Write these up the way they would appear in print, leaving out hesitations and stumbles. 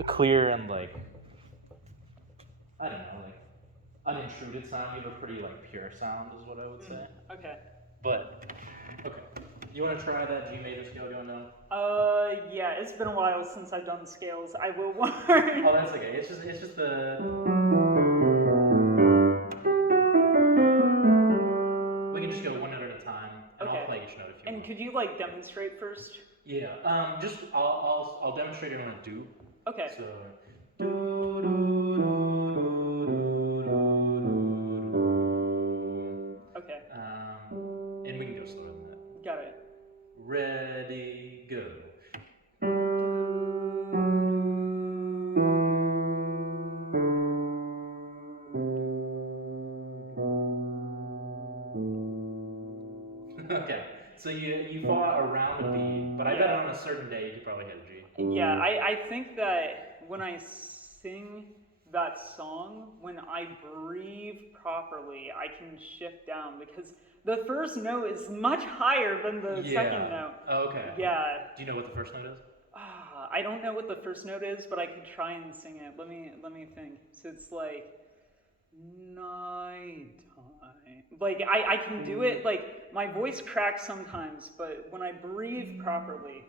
a clear and like I don't know, like unintruded sound. You have a pretty like pure sound, is what I would say. Okay. But okay, you want to try that G major scale going down? Yeah, it's been a while since I've done scales. I will warn. Oh, that's okay. It's just the. We can just go one note at a time, and I'll Okay. play each note if you And want. could you like demonstrate first? Yeah. Just I'll demonstrate it on a do. Okay. So. Do, do, do, do, do, do, do. Okay. And we can go slower than that. Got it. Ready, go. Okay, so you fought around a B, but I bet Yeah. on a certain day you could probably hit a G. Yeah, I think that when I sing that song, when I breathe properly, I can shift down because the first note is much higher than the second note. Okay. Yeah. Do you know what the first note is? I don't know what the first note is, but I could try and sing it. Let me think. So it's like nighttime. Like I can do it. Like my voice cracks sometimes, but when I breathe properly,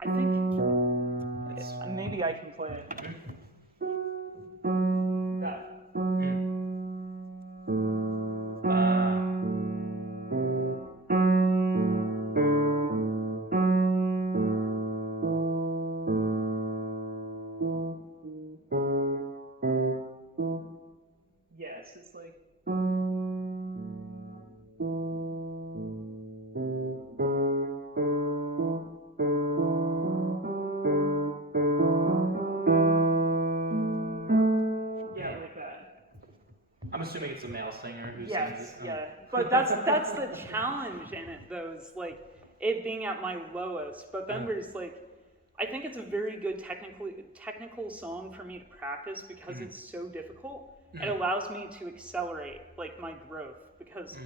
I think maybe I can play it. That. Yes, it's like. Yeah, like that. I'm assuming it's a male singer who sings Yes, it. yeah. But that's the challenge in it though, is like it being at my lowest. But then there's like I think it's a very good technical song for me to practice because it's so difficult. It allows me to accelerate like my growth because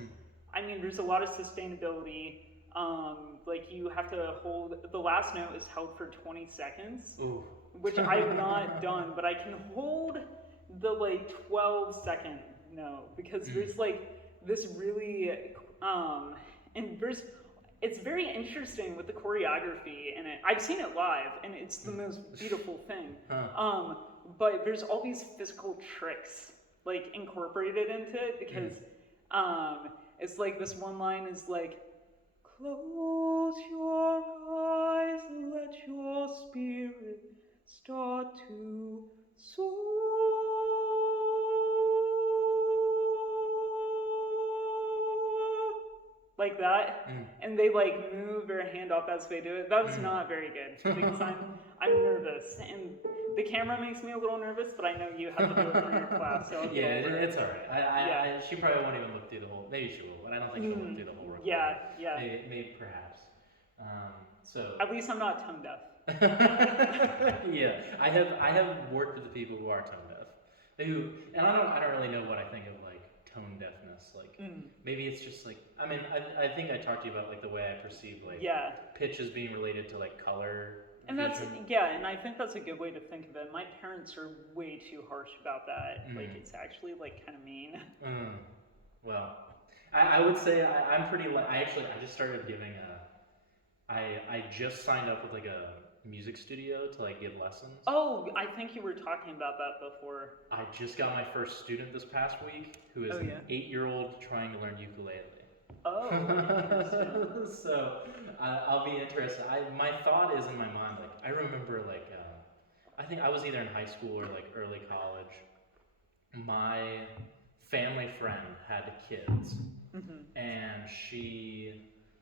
I mean there's a lot of sustainability. Like you have to hold the last note is held for 20 seconds, Ooh. which I've not done, but I can hold the like 12-second note because there's like this really and there's it's very interesting with the choreography in it. I've seen it live and it's the most beautiful thing. But there's all these physical tricks like incorporated into it because it's like this one line is like close your eyes, let your spirit start to soar. Like that, and they like move their hand up as they do it. That's not very good because I'm nervous, and the camera makes me a little nervous. But I know you have to do it for your class, so I'll get over It's all right. Yeah. She probably won't even look through the whole. Maybe she will, but I don't think she'll look through the whole recording. Yeah. Maybe perhaps. So. At least I'm not tone deaf. Yeah, I have worked with the people who are tone deaf, and I don't really know what I think of like tone deafness. Like maybe it's just like I mean I think I talked to you about like the way I perceive like pitch as being related to like color. And that's and I think that's a good way to think of it. My parents are way too harsh about that. Like it's actually like kind of mean. Well, I would say I'm pretty. I just started giving I just signed up with like a music studio to like give lessons. Oh, I think you were talking about that before. I just got my first student this past week who is an 8-year-old trying to learn ukulele. Oh, interesting. So I'll be interested. My thought is in my mind, like I remember like I think I was either in high school or like early college. My family friend had kids, and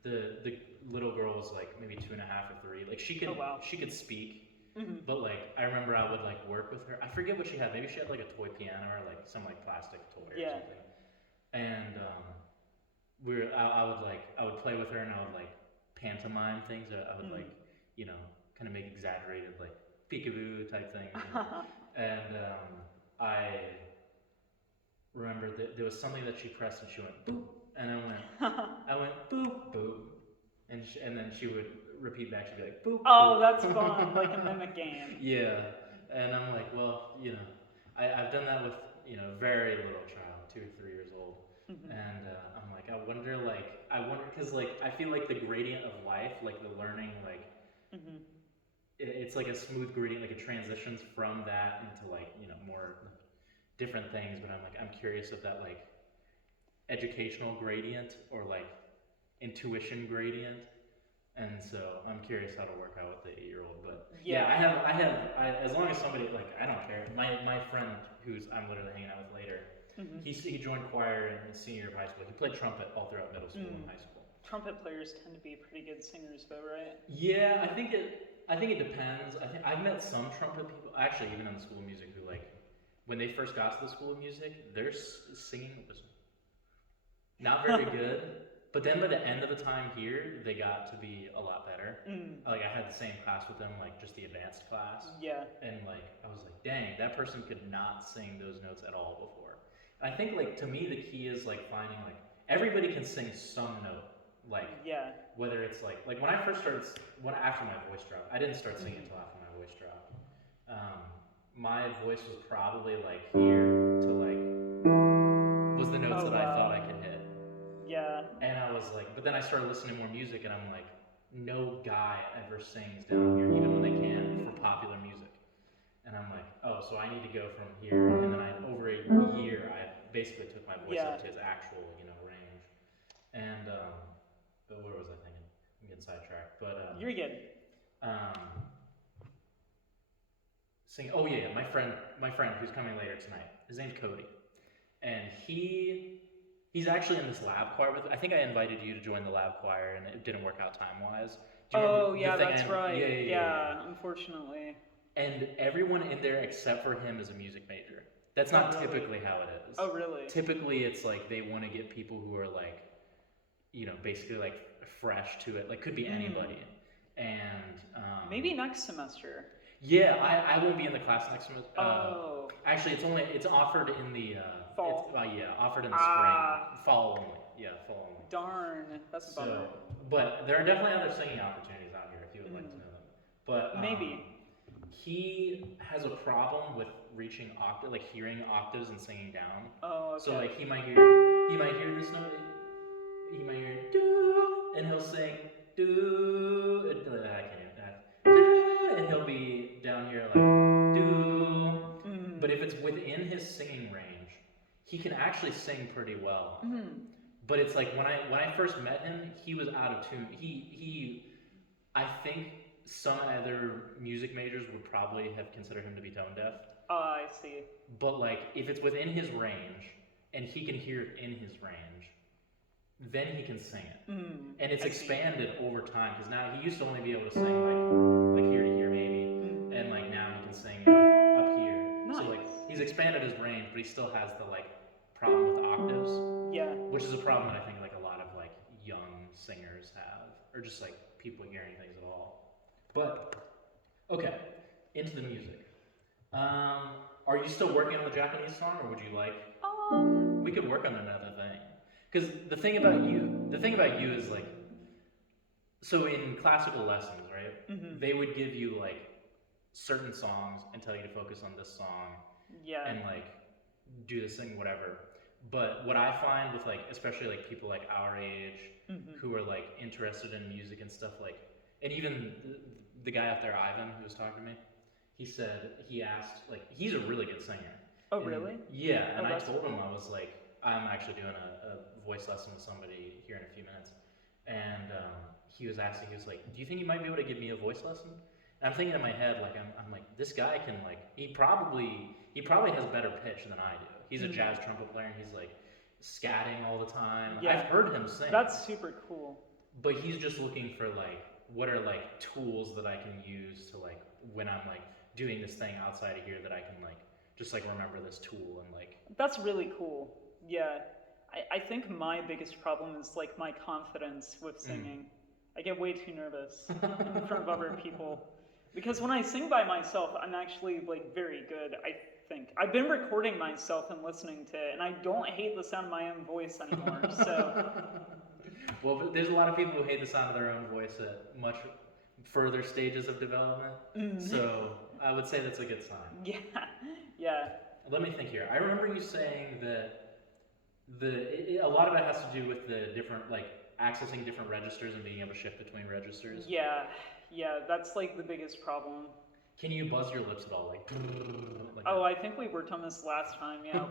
the little girl was like maybe 2.5 or 3. Like she could speak, but like I remember I would like work with her. I forget what she had. Maybe she had like a toy piano or like some like plastic toy or something. And I would play with her and I would like pantomime things. I would like kind of make exaggerated like peekaboo type things. And I remember that there was something that she pressed and she went boop, and I went boop boop, and then she would repeat back. She'd be like, boop. Oh, boop. that's fun, like a mimic game. Yeah, and I'm like, well, I've done that with very little child, 2 or 3 years old, Hmm. and I'm like, I wonder, because like I feel like the gradient of life, like the learning, like Hmm. it's like a smooth gradient, like it transitions from that into like more different things. But I'm curious if that like educational gradient or like intuition gradient. And so I'm curious how to work out with the 8-year-old, but yeah, Yeah. as long as somebody like I don't care. My friend who's I'm literally hanging out with later, Hmm. he joined choir in his senior year of high school. He played trumpet all throughout middle school and Mm. high school. Trumpet players tend to be pretty good singers, though, right? Yeah, I think it depends. I think I've met some trumpet people actually even in the school of music who like when they first got to the school of music, their singing was not very good. But then by the end of the time here, they got to be a lot better. Mm. Like I had the same class with them, like just the advanced class, Yeah. and like I was like, dang, that person could not sing those notes at all before. I think like to me the key is like finding like everybody can sing some note, like Yeah. whether it's like when I first started when after my voice dropped, I didn't start singing Mhm. until after my voice dropped. My voice was probably like here to like was the notes Oh, that I thought wow. I could hit. Yeah. And I was like, but then I started listening to more music, and I'm like, no guy ever sings down here, even when they can, for popular music. And I'm like, oh, so I need to go from here. And then over a year, I basically took my voice Yeah. up to its actual, range. And, but what was I thinking? I'm getting sidetracked. But, You're good. um, oh yeah, my friend who's coming later tonight, his name's Cody. And he's actually in this lab choir with. I think I invited you to join the lab choir, and it didn't work out time wise. Do you Oh, remember yeah, the thing? that's right. Yeah. Unfortunately. And everyone in there except for him is a music major. That's Oh, not really? typically how it is. Oh, really? Typically, it's like they want to get people who are like, basically like fresh to it. Like could be anybody. And Maybe next semester. yeah, I won't be in the class next semester. Oh. Actually, it's offered in the Fall. yeah, offered in the Ah. spring, fall only. Yeah, fall only. Darn. That's a bummer. So, but there are definitely other singing opportunities out here if you would like to know them. But Maybe. he has a problem with reaching octave, like hearing octaves and singing down. Oh, okay. So like he might hear this note, he might hear do, and he'll sing do. I can't hear that. Do, and he'll be down here like do. But if it's within his singing range, he can actually sing pretty well. But it's like when I first met him, he was out of tune. I think some other music majors would probably have considered him to be tone deaf. Oh, I see. But like if it's within his range and he can hear it in his range, then he can sing it. And it's expanded over time because now he used to only be able to sing like here to here maybe, and like now he can sing up here. Nice. So like he's expanded his range, but he still has the like problem with octaves. Yeah. Which is a problem that I think like a lot of like young singers have, or just like people hearing things at all. But okay, into the music. Are you still working on the Japanese song, or would you like? We could work on another thing. Because the thing about you is like, so in classical lessons, right? They would give you like certain songs and tell you to focus on this song. Yeah. And like do this thing, whatever. But what I find with like, especially like people like our age who are like interested in music and stuff like, and even the guy up there, Ivan, who was talking to me, he asked, like, he's a really good singer. Oh, really? Yeah, and I told him, I was like, I'm actually doing a voice lesson with somebody here in a few minutes. And he was like, do you think you might be able to give me a voice lesson? And I'm thinking in my head, like, I'm like, this guy can, like, he probably has better pitch than I do. He's a jazz trumpet player, and he's, like, scatting all the time. Yeah. I've heard him sing. That's super cool. But he's just looking for, like, what are, like, tools that I can use to, like, when I'm, like, doing this thing outside of here that I can, like, just, like, remember this tool and, like... That's really cool. Yeah. I think my biggest problem is, like, my confidence with singing. I get way too nervous in front of other people. Because when I sing by myself, I'm actually, like, very good, I think. I've been recording myself and listening to it, and I don't hate the sound of my own voice anymore, so... Well, there's a lot of people who hate the sound of their own voice further stages of development. So I would say that's a good sign. Yeah, yeah. Let me think here. I remember you saying that a lot of it has to do with the different, like, accessing different registers and being able to shift between registers. Yeah, yeah, that's like the biggest problem. Can you buzz your lips at all, like? Oh, I think we worked on this last time. Yeah,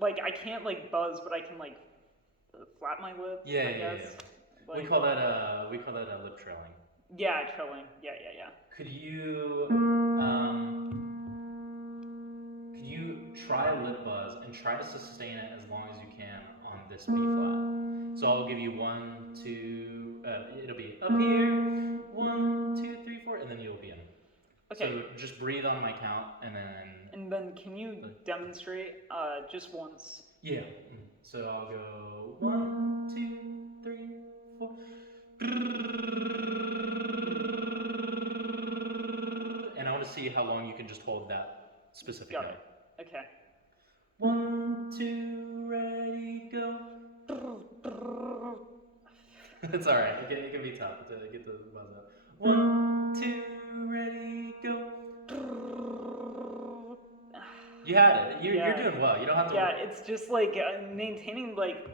like I can't like buzz, but I can like flap my lips. Yeah, I yeah, guess. yeah. Like, We call that lip trailing. yeah, trilling. Yeah, yeah, yeah. Could you try a lip buzz and try to sustain it as long as you can on this B flat? So I'll give you 1, 2. It'll be up here, 1, 2, 3, 4, and then you'll be in. Okay. So just breathe on my count, and then. And then can you demonstrate just once? Yeah. So I'll go 1, 2, 3, 4. And I want to see how long you can just hold that specific Got note. it. Okay. 1, 2, ready, go. It's alright. It can be tough to get the buzz out. 1, 2, ready, go. You had it. You're doing well. You don't have to. Yeah, it's just like maintaining like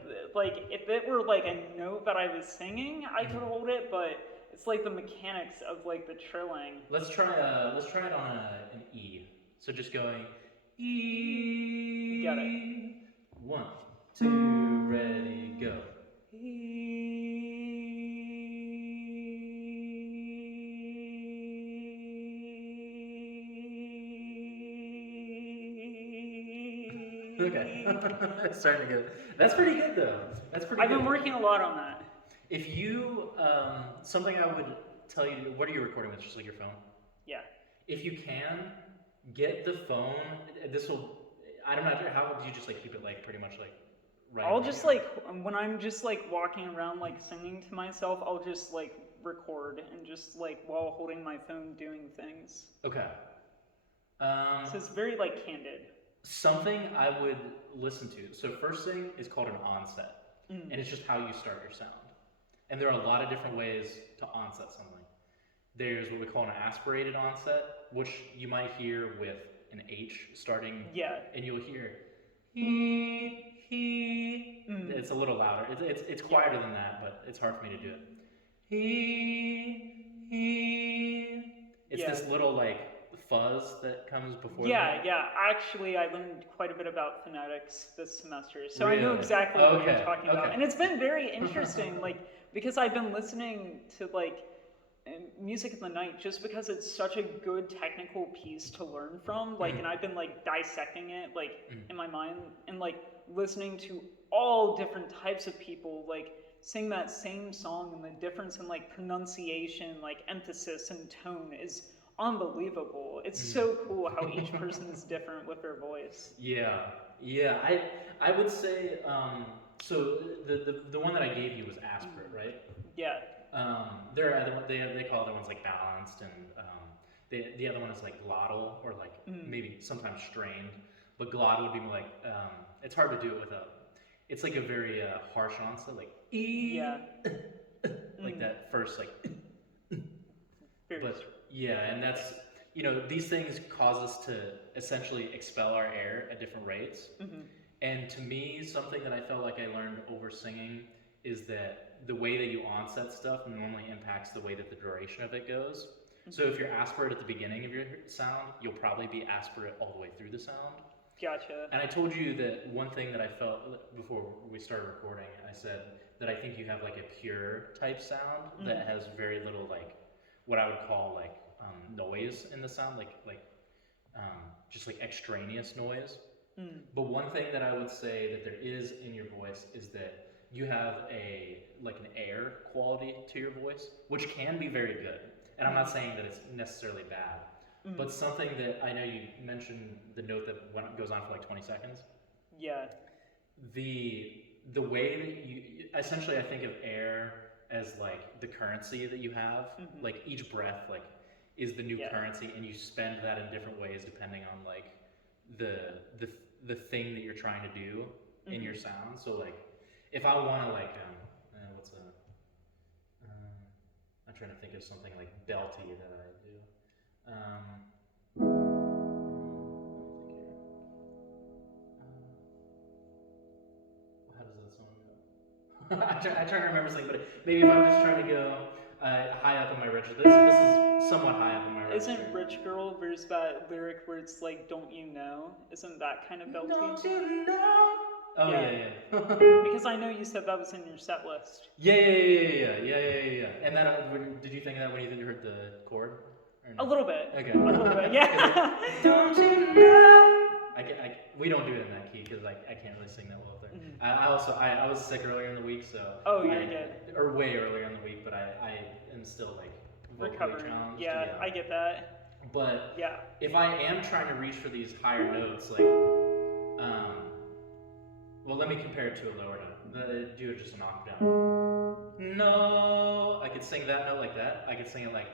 if it were like a note that I was singing, I could hold it, but it's like the mechanics of like the trilling. Let's try it on an E. So just going E. You got it. 1, 2, ready, go. Okay. It's starting to get. That's pretty good though. That's pretty. I've been working a lot on that. If you something I would tell you to do, what are you recording with? Just like your phone? Yeah. If you can, get the phone. This will. I'm not sure. How do you just like keep it like pretty much like right? I'll just like when I'm just like walking around like singing to myself, I'll just like record and just like while holding my phone doing things. Okay. So it's very like candid. Something I would listen to. So first thing is called an onset, and it's just how you start your sound. And there are a lot of different ways to onset something. There's what we call an aspirated onset, which you might hear with an H starting. Yeah. And you'll hear he. It's a little louder. It's quieter than that, but it's hard for me to do it. He. It's this little like fuzz that comes before. Yeah. Actually, I learned quite a bit about phonetics this semester, so Really? I know exactly what you're talking about, Okay. and it's been very interesting. Like because I've been listening to like music in the night just because it's such a good technical piece to learn from. Like, and I've been like dissecting it like in my mind and like listening to all different types of people like sing that same song, and the difference in like pronunciation, like emphasis and tone is unbelievable. It's so cool how each person is different with their voice. Yeah. I would say so the one that I gave you was aspirate, right? Yeah. There are other they call other ones like balanced, and the other one is like glottal, or like maybe sometimes strained. But glottal would be more like it's hard to do it with it's like a very harsh onset, like E. Yeah. Like that first like. Very But yeah, and that's these things cause us to essentially expel our air at different rates. And to me, something that I felt like I learned over singing is that the way that you onset stuff normally impacts the way that the duration of it goes. So if you're aspirate at the beginning of your sound, you'll probably be aspirate all the way through the sound. Gotcha. And I told you that one thing that I felt before we started recording, I said that I think you have like a pure type sound that has very little like what I would call like noise in the sound, like just like extraneous noise. But one thing that I would say that there is in your voice is that you have an air quality to your voice, which can be very good. And I'm not saying that it's necessarily bad, but something that I know you mentioned, the note that goes on for like 20 seconds. Yeah. The way that you essentially, I think of air as like the currency that you have. Like each breath like is the new currency, and you spend that in different ways depending on like the thing that you're trying to do in your sound. So like if I want to like I I'm trying to think of something like belty that I do. How does that song go? I try to remember something, but maybe if I'm just trying to go high up on my register, this is somewhat high up on my register. Isn't Rich Girl, there's that lyric where it's like, don't you know? Isn't that kind of belty? Don't you know? Oh, yeah. Because I know you said that was in your set list. Yeah. And that, did you think of that when you heard the chord? No? A little bit. Okay. A little bit, yeah. Don't you know? We don't do it in that key because I can't really sing that well there. Mm-hmm. I was sick earlier in the week, so. Oh, you're good. Or way earlier in the week, but I am still like vocally challenged. Yeah, I get that. But yeah, if I am trying to reach for these higher notes, like, well, let me compare it to a lower note. Do it just an octave down. No, I could sing that note like that. I could sing it like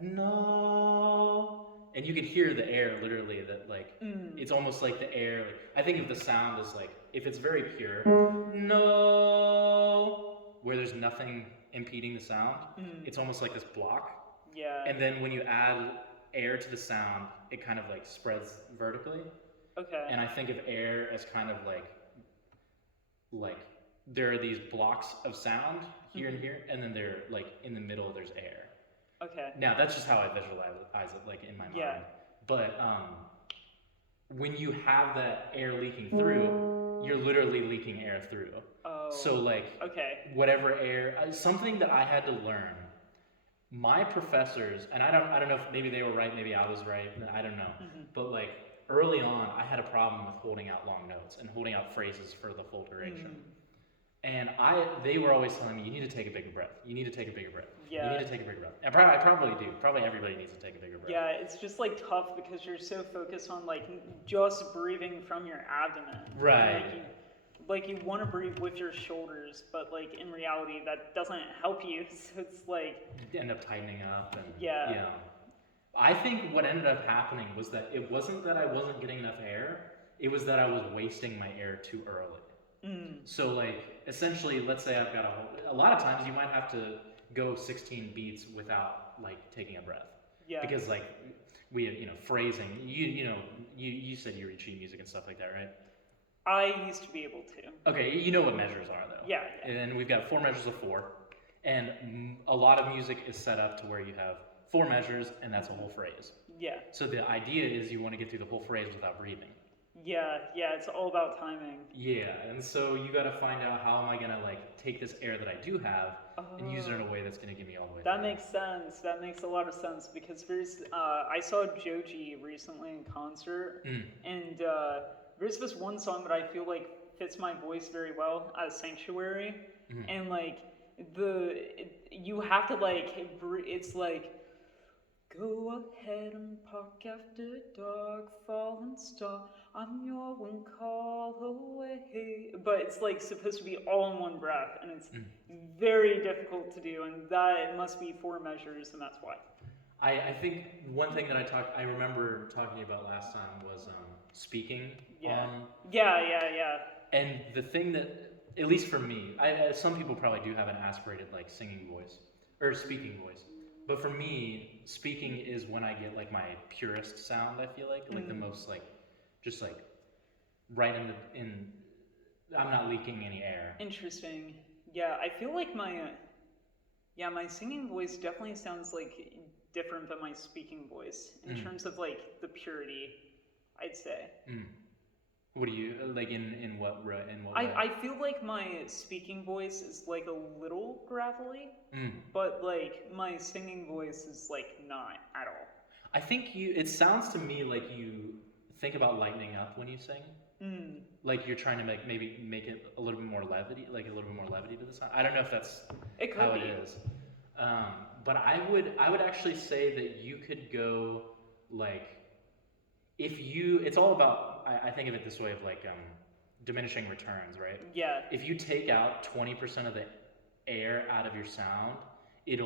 no, and you could hear the air literally. That like it's almost like the air. Like, I think of the sound as like if it's very pure, no, where there's nothing impeding the sound. It's almost like this block. Yeah. And then when you add air to the sound, it kind of like spreads vertically. Okay. And I think of air as kind of like there are these blocks of sound here and here, and then they're like in the middle there's air. Okay. Now that's just how I visualize it, like in my mind. Yeah. But when you have that air leaking through, you're literally leaking air through. Oh. So like whatever air, something that I had to learn. My professors, and I don't know if maybe they were right, maybe I was right, I don't know. But like early on, I had a problem with holding out long notes and holding out phrases for the full duration. And they were always telling me, you need to take a bigger breath. You need to take a bigger breath. Yeah. You need to take a bigger breath. And I probably do. Probably everybody needs to take a bigger breath. Yeah, it's just like tough because you're so focused on like just breathing from your abdomen. Right. Like you want to breathe with your shoulders, but like in reality that doesn't help you. So it's like you end up tightening up and yeah. I think what ended up happening was that it wasn't that I wasn't getting enough air, it was that I was wasting my air too early. So like essentially, let's say I've got a lot of times you might have to go 16 beats without like taking a breath. Yeah. Because like we phrasing, you said you read sheet music and stuff like that, right? I used to be able to. Okay, you know what measures are though. Yeah. And we've got 4 measures of 4, and a lot of music is set up to where you have 4 measures and that's a whole phrase. Yeah. So the idea is you want to get through the whole phrase without breathing. Yeah, it's all about timing. Yeah, and so you got to find out how am I going to like take this air that I do have and use it in a way that's going to get me all the way That makes sense. That makes a lot of sense because I saw Joji recently in concert and there's this one song that I feel like fits my voice very well, Sanctuary, and like you have to like it's like go ahead and park after dark, falling star, I'm your one call away. But it's like supposed to be all in one breath, and it's very difficult to do, and that must be 4 measures, and that's why. I think one thing that I remember talking about last time was speaking. Yeah. Yeah. And the thing that, at least for me, some people probably do have an aspirated like singing voice or speaking voice. But for me, speaking is when I get like my purest sound, I feel like the most like, just like right I'm not leaking any air. Interesting. Yeah, I feel like my singing voice definitely sounds like different than my speaking voice in terms of like the purity, I'd say. What do you, like in what way? I feel like my speaking voice is like a little gravelly, but like my singing voice is like not at all. I think it sounds to me like you think about lightening up when you sing. Like you're trying to make it a little bit more levity, like a little bit more levity to the sound. I don't know if that's how it is. But I would actually say that you could go like, it's all about, I think of it this way of like diminishing returns, right? Yeah. If you take out 20% of the air out of your sound, it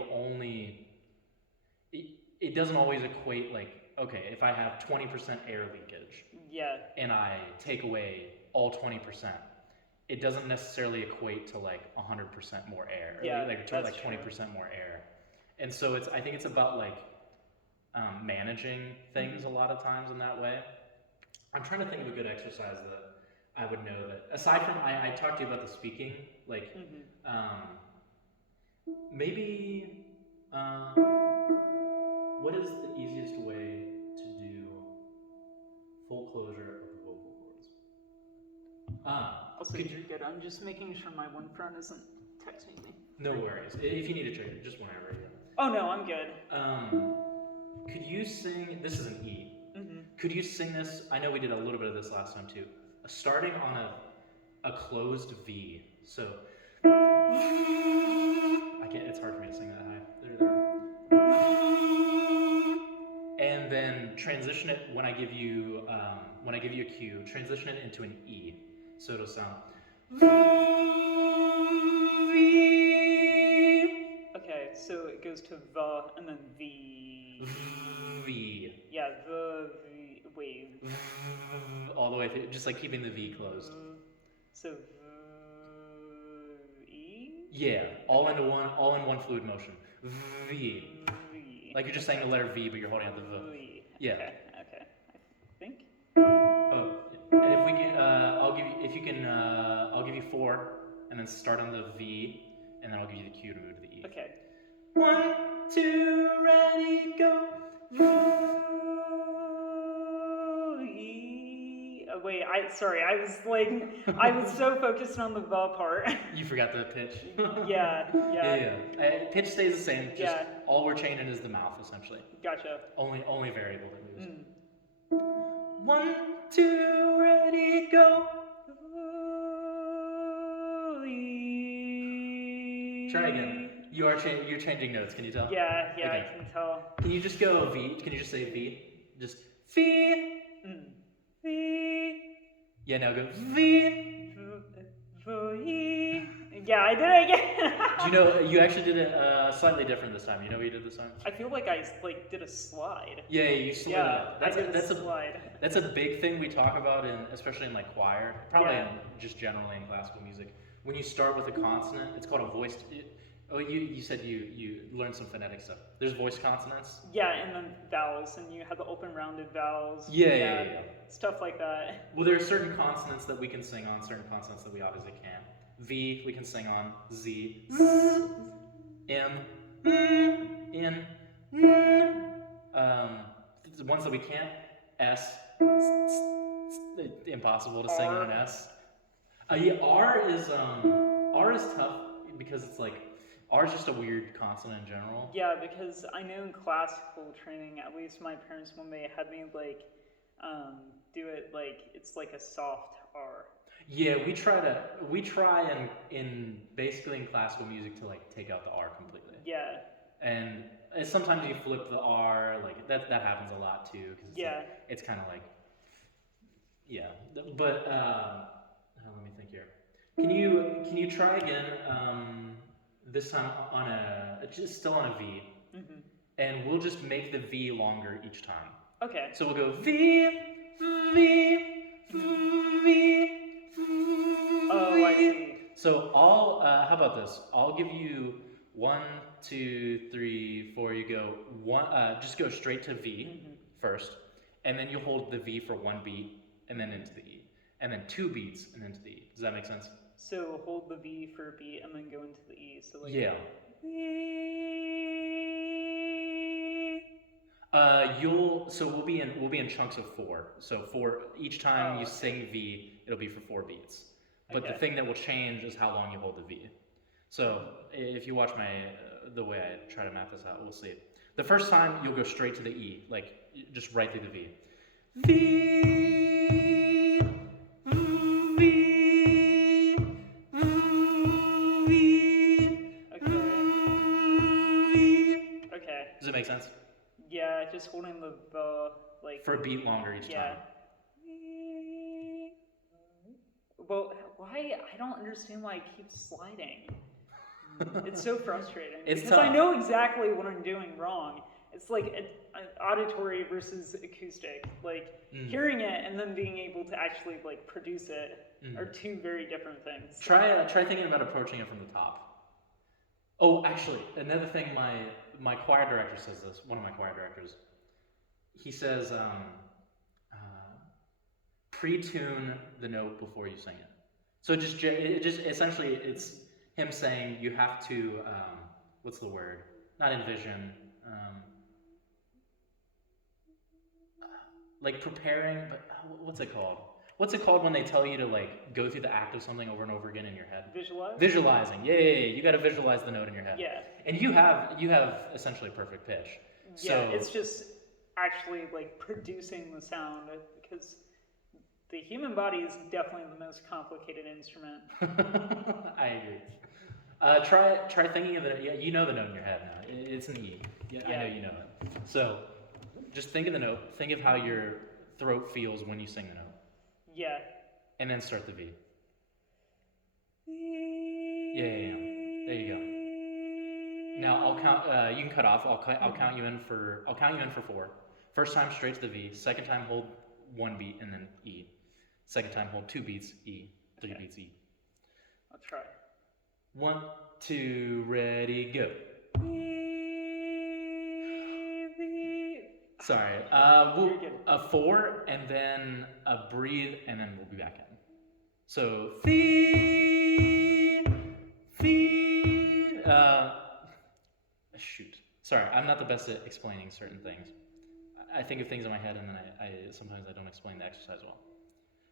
doesn't always equate like, okay, if I have 20% air leakage and I take away all 20%, it doesn't necessarily equate to like 100% more air. Like 20% more air. And so I think it's about like managing things a lot of times in that way. I'm trying to think of a good exercise that I would know that aside from I talked to you about the speaking, like maybe what is the easiest way to do full closure of the vocal cords? Also, you're good. I'm just making sure my one friend isn't texting me. No worries. If you need a trigger, just whenever. Oh no, I'm good. Could you sing? This is an E. Could you sing this? I know we did a little bit of this last time too. Starting on a closed V. So I can't. It's hard for me to sing that high. There. And then transition it when I give you a cue. Transition it into an E. So it'll sound. Okay, so it goes to the and then V. V. Yeah, the V. Wait. All the way through, just like keeping the V closed. So E. Yeah, all in one fluid motion. V. Like you're just saying the letter V, but you're holding out the V. Yeah. Okay. I think. Oh, and if we can, I'll give you 4, and then start on the V, and then I'll give you the cue to move to the E. Okay. 1, 2, ready, go. E. Oh, wait, I was so focused on the the part. You forgot the pitch. Yeah. Pitch stays the same. Just all we're changing is the mouth, essentially. Gotcha. Only variable that moves. 1, 2, ready, go. Try again. You're changing notes. Can you tell? Yeah, okay. I can tell. Can you just go V? Can you just say V? Just V. V. Yeah, now go V. Yeah, I did it again. Do you know you actually did it slightly different this time? You know what you did this time? I feel like I did a slide. Yeah, you slid it up. That's a slide. That's a big thing we talk about especially in like choir, probably just generally in classical music. When you start with a consonant, it's called a voiced. You said you learned some phonetic stuff. There's voiced consonants. Yeah, and then vowels, and you have the open rounded vowels. Yeah. Stuff like that. Well, there are certain consonants that we can sing on, certain consonants that we obviously can't. V, we can sing on. Z, M, N, the ones that we can't, S, impossible to sing on an S. R is tough because it's like, R is just a weird consonant in general. Yeah, because I know in classical training, at least my parents, when they had me do it, it's like a soft R. Yeah, we try in basically in classical music to like take out the R completely. Yeah. And sometimes you flip the R, like that happens a lot too, because it's kind of like, yeah. But let me think here. Can you try again? This time just still on a V, and we'll just make the V longer each time. Okay. So we'll go V, V, V. Oh, I see. So how about this? I'll give you 1, 2, 3, 4. You go one. Just go straight to V first, and then you hold the V for 1 beat, and then into the E, and then 2 beats, and into the E. Does that make sense? So hold the V for a beat, and then go into the E. So like. Yeah. We'll be in chunks of 4. So each time you sing V, it'll be for 4 beats. But the thing that will change is how long you hold the V. So if you watch the way I try to map this out, we'll see. The first time you'll go straight to the E, like just right through the V. V, V, V. Okay. Does it make sense? Yeah, just holding the for a beat longer each time. Well, why? I don't understand why it keeps sliding. It's so frustrating. It's because tough. I know exactly what I'm doing wrong. It's like an auditory versus acoustic. Hearing it and then being able to actually produce it are 2 very different things. Try thinking about approaching it from the top. Oh, actually, another thing my choir director says this. One of my choir directors, he says, uh, pre-tune the note before you sing it. So it just essentially it's him saying you have to what's the word? Not envision. Like preparing, but what's it called? What's it called when they tell you to like go through the act of something over and over again in your head? Visualize. Visualizing. Yeah, yeah, yeah. You got to visualize the note in your head. Yeah. And you have essentially perfect pitch. Yeah, So it's just actually like producing the sound because the human body is definitely the most complicated instrument. I agree. Try thinking of it. Yeah, you know the note in your head now. It's an E. Yeah, I know you know it. So just think of the note. Think of how your throat feels when you sing the note. Yeah. And then start the V. Yeah, yeah, yeah. There you go. Now I'll count. You can cut off. I'll count you in for. I'll count you in for 4. First time straight to the V. Second time hold 1 beat and then E. Second time hold 2 beats E. 3 beats E. I'll try. 1, 2, ready, go. Sorry. We'll 4 and then breathe and then we'll be back in. So shoot. Sorry, I'm not the best at explaining certain things. I think of things in my head and then I sometimes I don't explain the exercise well.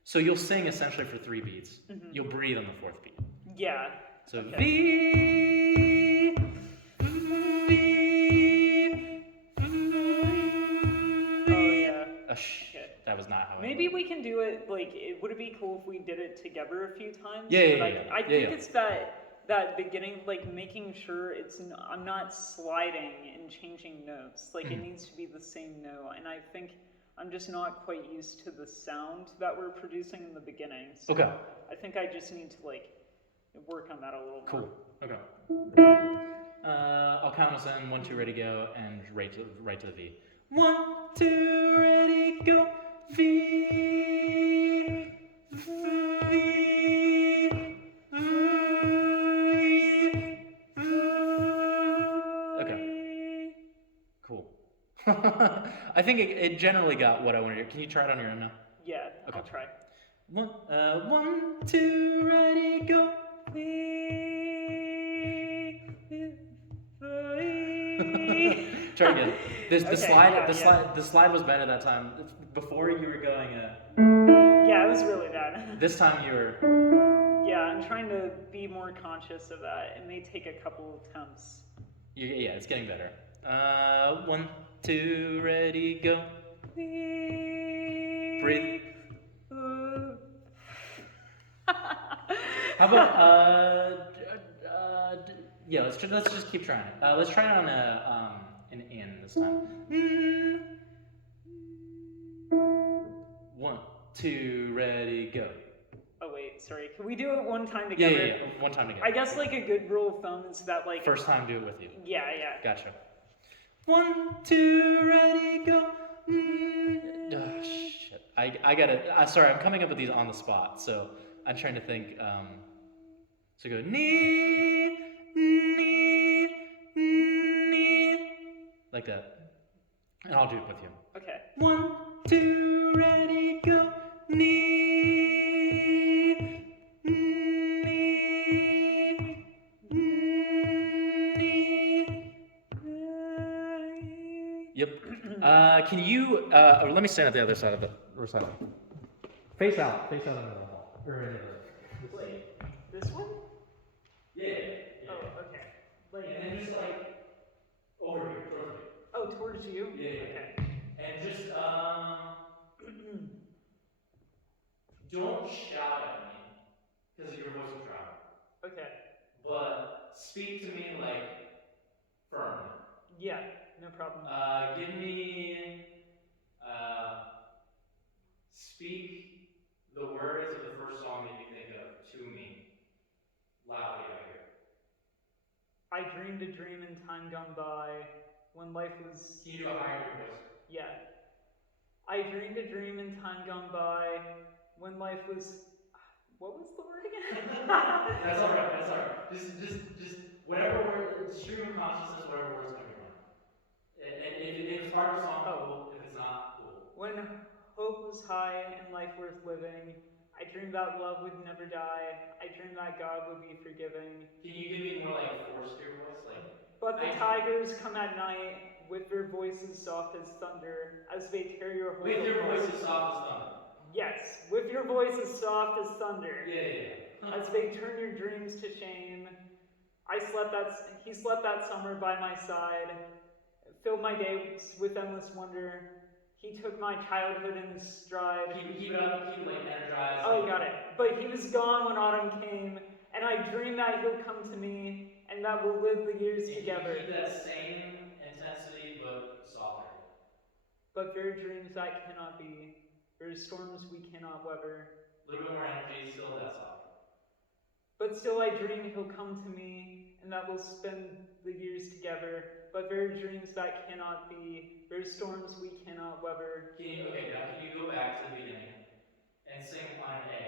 So you'll sing essentially for 3 beats. Mm-hmm. You'll breathe on the 4th beat. Yeah. So okay. V. That was not how. Maybe we can do it like. Would it be cool if we did it together a few times? Yeah. I think it's that beginning, like making sure I'm not sliding and changing notes. Like it needs to be the same note, and I think I'm just not quite used to the sound that we're producing in the beginning. So okay. I think I just need to like work on that a little more. Cool. Okay. I'll count us in. 1, 2, ready, go, and right to the V. 1, 2, ready, go. V. Okay. Cool. I think it generally got what I wanted to hear. Can you try it on your own now? Yeah, okay. I'll try. 1, 2, ready, go. Try again. The slide was better that time. Before you were going. Yeah, it was really bad. This time you were. Yeah, I'm trying to be more conscious of that. It may take a couple of attempts. Yeah, it's getting better. 1, 2, ready, go. Breathe. How about yeah, let's just keep trying it. Let's try it on an in this time. 1, 2, ready, go. Oh wait, sorry. Can we do it one time together? Yeah. One time together. I guess like a good rule of thumb is that like first time do it with you. Yeah. Gotcha. 1, 2, ready, go. Oh, shit. I gotta. Sorry, I'm coming up with these on the spot, so I'm trying to think. So go knee, like that, and I'll do it with you. Okay. 1, 2, ready, go. Knee. Yep. Can you? Or let me stand at the other side of the recital. Face out into the hall. Or into the. Wait, this one? Yeah. Oh, okay. Like, and then just like over here, towards me. Oh, towards you? Yeah. Okay. And just don't shout at me because your voice will travel. Okay. But speak to me like firmly. Yeah, no problem. Give me speak the words of the first song that you think of to me loudly out here. I dreamed a dream in time gone by when life was. Can you do a higher voice? Yeah. I dreamed a dream in time gone by when life was. What was the word again? That's alright. Just whatever word, stream of consciousness, whatever words come to your mind. part of the song cool if it's not cool? When hope was high and life worth living, I dreamed that love would never die. I dreamed that God would be forgiving. Can you give me more like forced your voice? Like, but the tigers come at night with their voices soft as thunder as they tear your whole with your voice as soft as thunder. Yes, with your voice as soft as thunder. Yeah. As they turn your dreams to shame. He slept that summer by my side, filled my days with endless wonder. He took my childhood in his stride. Keep it up, keep like energized. Oh, got it. But he was gone when autumn came, and I dream that he'll come to me, and that we'll live the years together. Keep that same intensity, but softer. But there are dreams that cannot be. There are storms we cannot weather. A little bit more energy, still that soft. But still I dream he'll come to me, and that we'll spend the years together. But there are dreams that cannot be. There are storms we cannot weather. Now can you go back to the beginning and sing on an A,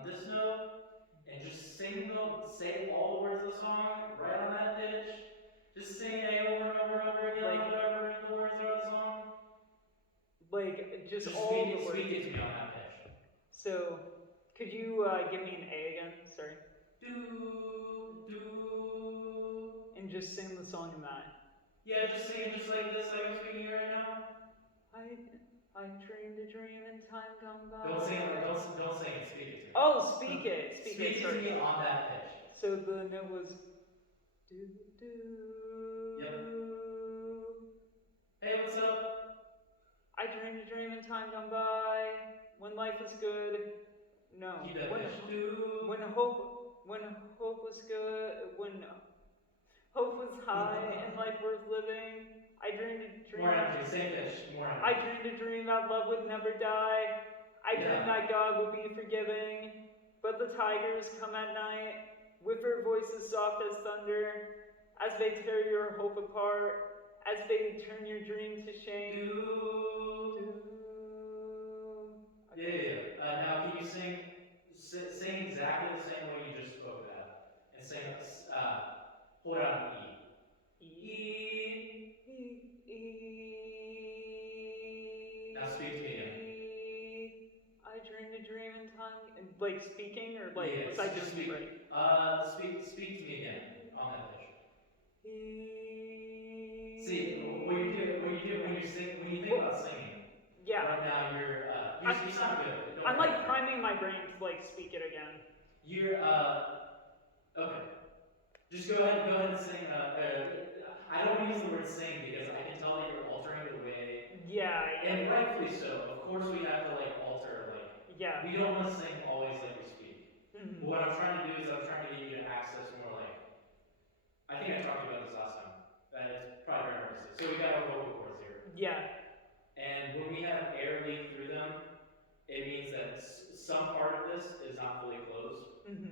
on this note, and just say all the words of the song right on that pitch. Just sing A over and over and over again, like, whatever the words are of the song. Like, just all the words. Speak it to me on that pitch. So, could you give me an A again? Sorry. Do. And just sing the song in that. Yeah, just sing it just like this, like I'm speaking right now. I dreamed a dream in time gone by. Don't sing it, speak it to me. Oh, speak it. Speak it to me on that pitch. So the note was do. Yep. Hey, what's up? I dreamed a dream in time gone by, when life was good. No. Keep that when hope was good, when hope was high and life worth living. I dreamed a dream. More energy, same pitch. More energy. I dreamed a dream that love would never die. I dreamed that God would be forgiving. But the tigers come at night with their voices soft as thunder, as they tear your hope apart, as they turn your dream to shame. Okay. Yeah. Now can you sing exactly the same way you just spoke that, and sing hold on E. Now speak to me again. I dreamed a dream in time, like speaking, or like was I just speak? Right? Speak to me again on that pitch. See what you do when you sing, when you think about singing. Yeah. Right now you sound good. I'm like priming my brain to like speak it again. You're okay. Just go ahead and sing. I don't want to use the word sing because I can tell that you're altering the way. Yeah. And rightfully so. Of course we have to like alter like. Yeah. We don't want to sing always like we speak. Mm-hmm. But what I'm trying to do is I'm trying to get you to access more like. I think I talked about this last time. It's probably very hard to see. So we got our vocal cords here. Yeah. And when we have air leak through them, it means that some part of this is not fully closed,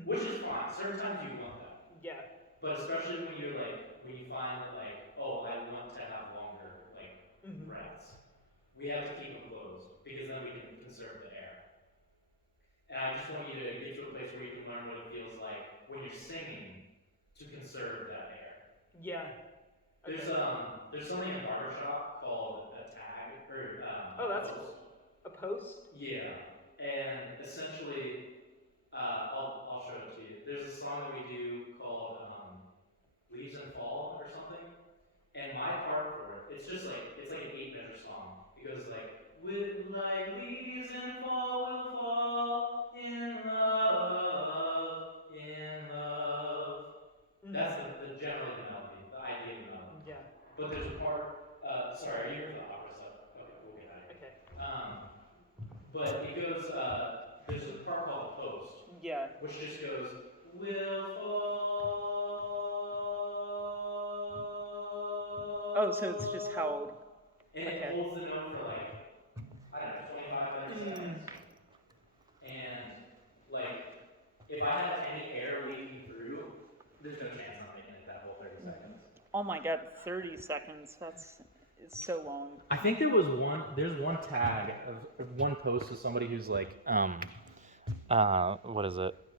which is fine. Certain times you want that. Yeah. But especially when you find that like, oh, I want to have longer like breaths, we have to keep them closed because then we can conserve the air. And I just want you to get to a place where you can learn what it feels like when you're singing to conserve that air. Yeah. Okay. There's something in a barbershop called a tag or that's post. A post? Yeah, and essentially, I'll show it to you. There's a song that we do called "Leaves and Fall" or something, and my part for it, it's like an 8-measure song. It goes like leaves and fall will fall in love, in love. That's the generally the melody, the idea of the melody. Yeah. But there's a part. Sorry, are you here for the opera stuff? Okay, we'll get out of here. Okay. But it goes. There's a part called the post. Yeah. Which just goes will fall. Oh, so it's just held. And it holds the note for like I don't know 25 seconds. And like if I have any air leaking through, there's no chance I'm making it that whole 30 seconds. Oh my god, 30 seconds. It's so long. I think there's one tag of one post of somebody who's like, what is it?